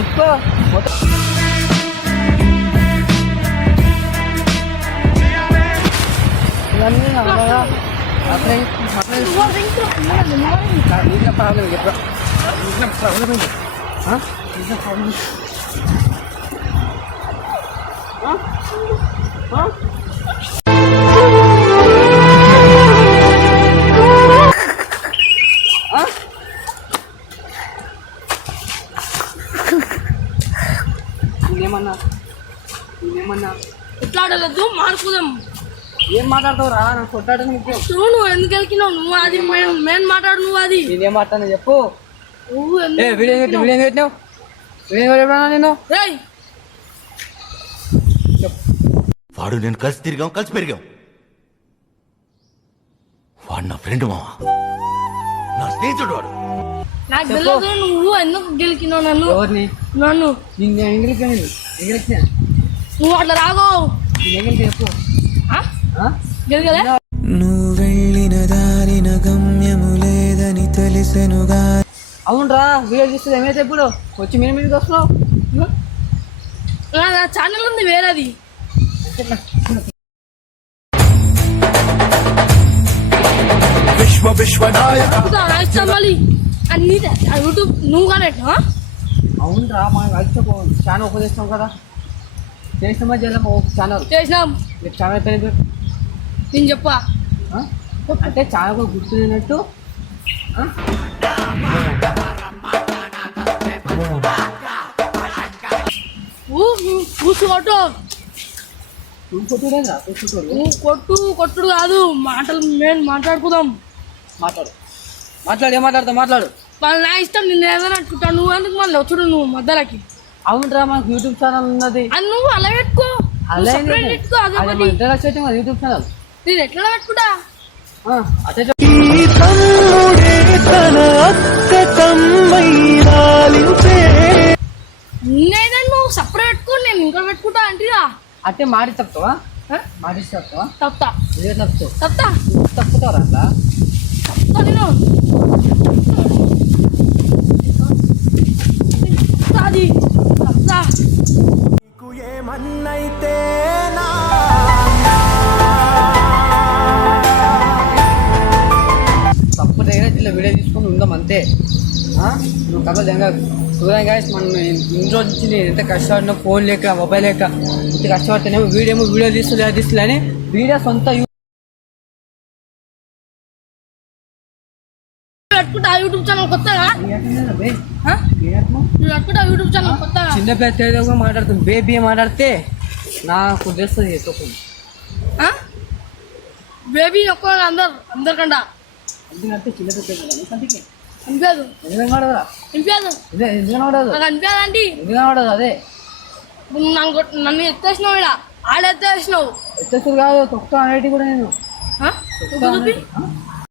ఎక్కువ ఇవన్నీ problem problem నేనేమన్నా కొట్లాడలేదు మాడుకుందాం. ఏం మాట్లాడతావు రా? నాకు కొట్లాడడం ముఖ్యం. నువ్వు ఎందుకు వెళ్తున్నావు? నువ్వు అది మెయిన్ మాట్లాడు. నువ్వు అది నేనేం మాట్లాడినా చెప్పు. నువ్వు వీడియో పెట్టినావు నేను వాడు నేను కలిసి తిరిగాం, కలిసి పెరిగాం. వాడు నా ఫ్రెండ్ మావా, నా స్నేహితుడు. వాడు నాకు తెలియదు. నువ్వు ఎందుకు గెలికినావు నన్ను? నన్ను నువ్వు అట్లా రాగో చెప్పు. గెలగలే నువ్వు వెళ్ళిన దారిన గమ్యము లేదని తెలిసెనుగా. అవునరా, వీడియో చూస్తుంది ఏమైతే ఇప్పుడు వచ్చి మీరు మీదకి వస్తున్నావు. నా ఛానల్ ఉంది వేరేది. మళ్ళీ అన్ని యూట్యూబ్ నువ్వు కానీ అవునరా, మనం కలిసి ఛానల్ ఓపెన్ చేస్తాం కదా. చేసినామా చేద్దాం ఛానల్ చేసినాం. ఛానల్ పేరు నేను చెప్పా అంటే ఛానల్ గుర్తున్నట్టు కూర్చోటో కొట్టుడేనా? కొట్టుడు కాదు, మాటలు మేము మాట్లాడుకుందాం. మాట్లాడు ఏం మాట్లాడతావు మాట్లాడు. వాళ్ళు నా ఇష్టం. నిన్ను ఏదైనా అనుకుంటా. నువ్వు ఎందుకు మళ్ళీ వచ్చుడు నువ్వు మధ్యలోకి? అవునరా, మనకు యూట్యూబ్ ఛానల్ ఉన్నది. అది నువ్వు అలా పెట్టుకో. యూట్యూబ్ ఛానల్ నేను ఎట్లా పెట్టుకుంటా? నేనైనా నువ్వు సపరేట్ పెట్టుకో, నేను ఇంకా పెట్టుకుంటా అంటేగా. అంటే మాడి తప్పుతావా? మాడి తప్పుతావా? తప్పుతా తప్పుతా తప్పుతావరా? అట్లా తప్పుతా నేను. అది తప్పుతా. ఏమన్నైతే తప్పదు ఇట్లా వీడియో తీసుకొని ఉందాం అంతే. నువ్వు కబల్ చూడండి గాయస్, మనం ఇన్ని రోజు నుంచి నేను ఎంత కష్టపడినా ఫోన్ లేక మొబైల్ లేక ఇంత కష్టపడుతున్నాము. వీడియో తీస్తుంది అని వీడియో సొంత యూట్యూబ్ ఛానల్ కొత్తగా యూట్యూబ్ ఛానల్ కొత్తగా చిన్న పిల్లలు మాట్లాడుతుంది. బేబీ మాట్లాడితే నాకు తెలుస్తుంది. బేబీ ఒక్క అందరికంట ఎందుకంటే చిన్న పిల్లలు అనిపించదు. అనిపించదండి. అదే నన్ను ఎత్తేసినావు. ఆడ ఎత్తేసినావు. ఎత్తేస్తారు కాదు, తొక్క అనేటి కూడా నేను